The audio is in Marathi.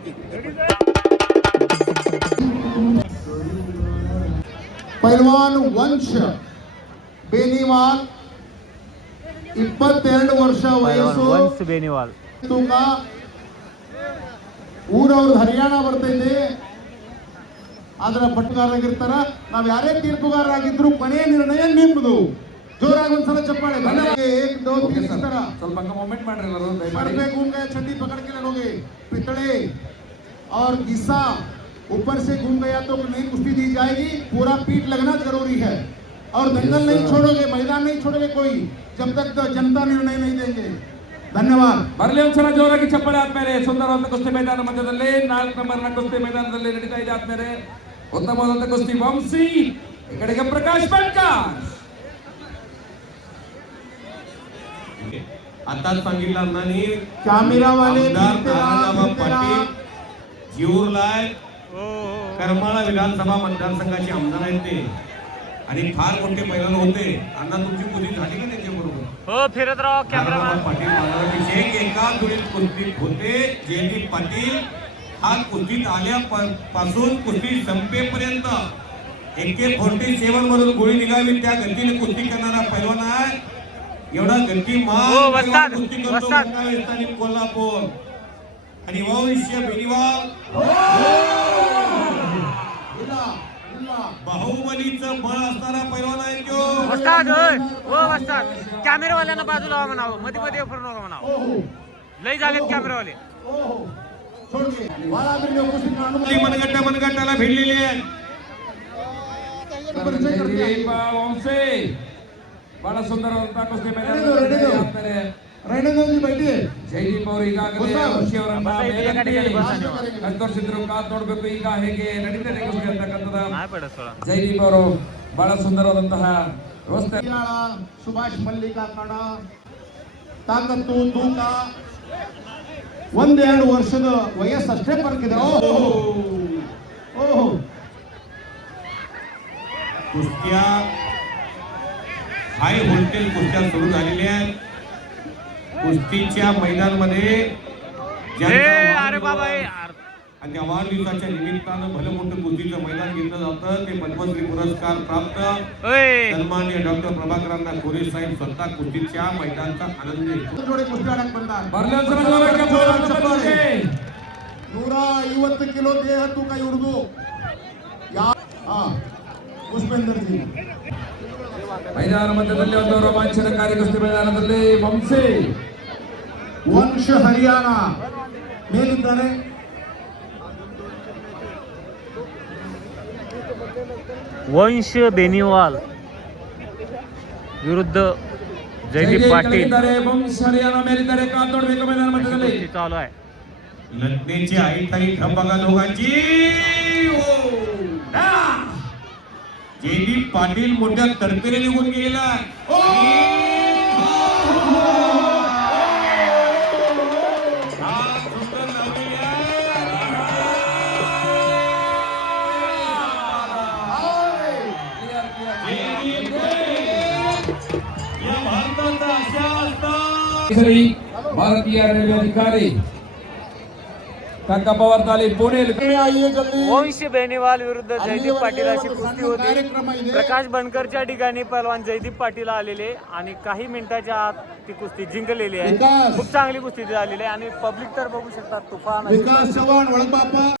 नक्की. पैलवान वंश बेनीवाल 22 ವರ್ಷ ವಯಸ್ಸು. ವಂಶ್ ಬೇನಿವಾಲ್ ತೂಕ ಊರವ್ರದ್ದು ಹರಿಯಾಣ ಬರ್ತೈತೆ. ಅದರ ಪಟ್ಟಗಾರರಾಗಿರ್ತಾರ. ನಾವ್ ಯಾರೇ ತೀರ್ಪುಗಾರರಾಗಿದ್ರು ಕೊನೆಯ ನಿರ್ಣಯ ನಿಮ್ಮದು. ಜೋರಾಗಿ ಒಂದ್ಸಲ ಚಪ್ಪಾಳೆ. ಸ್ವಲ್ಪ ಮೂಮೆಂಟ್ ಮಾಡ್ರಿ ಎಲ್ಲರೂ सर पे घूम गए, छठी पकड़ के लड़ोगे. पितड़े और गिस्सा ऊपर से घूम गया तो नहीं कुश्ती दी जाएगी. पूरा पीठ लगना जरूरी है और दंगल नहीं छोड़ोगे, मैदान नहीं छोड़ोगे कोई जब तक तो जनता निर्णय नहीं देंगे. ಧನ್ಯವಾದ. ಬರಲಿ ಒಂದ್ಸಲ ಜೋರಾಗಿ ಚಪ್ಪಾಳೆ ಆದ್ಮೇಲೆ ಸುಂದರವಾದ ಕುಸ್ತಿ ಮೈದಾನ ಮಧ್ಯದಲ್ಲಿ 4 ನಂಬರ್ನ ಕುಸ್ತಿ ಮೈದಾನದಲ್ಲಿ ನಡೀತಾ ಇದೆ. ಆದ್ಮೇಲೆ ಉತ್ತಮವಾದಂತ ಕುಸ್ತಿ ವಂಶಿ, ಈ ಕಡೆಗೆ ಪ್ರಕಾಶ್ ಬಂಡ್ಕರ್. आता सांगितलं अण्णांनी कॅमेरावाले पाटील जीवलाय करमाळा विधानसभा मतदारसंघाचे आमदार आहेत ते आणि फार मोठे पैलवान होते. अण्णा तुमची कुस्ती झाली का त्यांच्या बरोबर? हो फिरत राहा कॅमेरामॅन. पाटील महाराजांचे एका जोडीत कुस्तीत होते. जयदीप पाटील हा कुस्तीत आल्यापासून कुस्ती संपेपर्यंत AK-47 मधून गोळी निघावी त्या गतीने कुस्ती करणारा पैलवान आहे. एवढा गतिमान कुस्ती करतो आणि कोल्हापूर आणि वंश बेनीवाल बाहुबलीचं बळ असणारा पैलवान आहे तो. वस्ताद हो वस्ताद, कॅमेरावाल्यांना बाजूला व्हा म्हणावं, मध्ये मध्ये फिरू नका म्हणावं. लय झालेत कॅमेरावाले. मनगटाला भिडलेले आहेत. वंशे ಬಹಳ ಸುಂದರವಾದಂತಹ ಕುಸ್ತಿ ಮೈದಾನದಲ್ಲಿ ಜೈದೀಪ್ ಅವರು ಈಗಾಗಲೇ ವಂಶಿ ಅವರನ್ನ ಕತ್ತರಿಸಿದ್ರು. ಕಾದ್ ನೋಡ್ಬೇಕು ಈಗ ಹೇಗೆ ನಡೀತದೆ ಕುಸ್ತಿ ಅಂತಕ್ಕಂಥದ್ದು. ಜೈದೀಪ್ ಅವರು ಬಹಳ ಸುಂದರವಾದಂತಹ ವ್ಯವಸ್ಥೆ. ಸುಭಾಷ್ ಮಲ್ಲಿಕ ಕಣ ತಾಕತ್ತು ತೂಕ 1-2 ವರ್ಷದ ವಯಸ್ಸಷ್ಟೇ ಫರ್ಕ್ ಇದೆ. ಓಹೋ कुस्त्या हाय व्होल्टेज कुस्त्या सुरू झालेल्या आहेत. कुस्तीच्या मैदानामध्ये अरे बाबा आणि त्या वाढदिवसाच्या निमित्तानं भलं मोठं कुस्तीचं मैदान घेतलं जातं. ते पद्मश्री पुरस्कार प्राप्त सन्माननीय डॉक्टर प्रभाकरांना कोरे साहेब स्वतः कुस्तीच्या मैदानाचा आनंद घेतात. 150 ಕಿಲೋ ದೇಹ ತೂಕ ಇವ್ರದು. पुष्पेंद्र जी ಮೈದಾನ ಮಧ್ಯದಲ್ಲಿ ಒಂದು ರೋಮಾಂಚನಕಾರಿ ಕುಸ್ತಿ ಮೈದಾನದಲ್ಲಿ ವಂಶ ಹರಿಯಾಣ ಮೇಲಿದ್ದಾರೆ. ವಂಶ बेनीवाल ವಿರುದ್ಧ ಜೈದೀಪ್ ಪಾಟೀಲ್. ವಂಶ ಹರಿಯಾಣ ಮೇಲಿದ್ದಾರೆ. ಕಾದ್ ನೋಡ್ಬೇಕು ಮೈದಾನ ಮಧ್ಯದಲ್ಲಿ चालू आहे. लग्नेची आई तरी बघा दोघांची. जयदीप पाटील मोठ्या तरतरीने निघून गेला. भारतीय रेल्वे अधिकारी काका पवार ताली पुणे. वंश बेनीवाल विरुद्ध जयदीप पाटील अशी कुस्ती होती. प्रकाश बनकरच्या ठिकाणी पहलवान जयदीप पाटील आलेले आणि काही मिनिटाच्या आत ती कुस्ती जिंकलेली आहे. खूप चांगली कुस्ती झालेली आहे आणि पब्लिक तर बघू शकतात तुफान.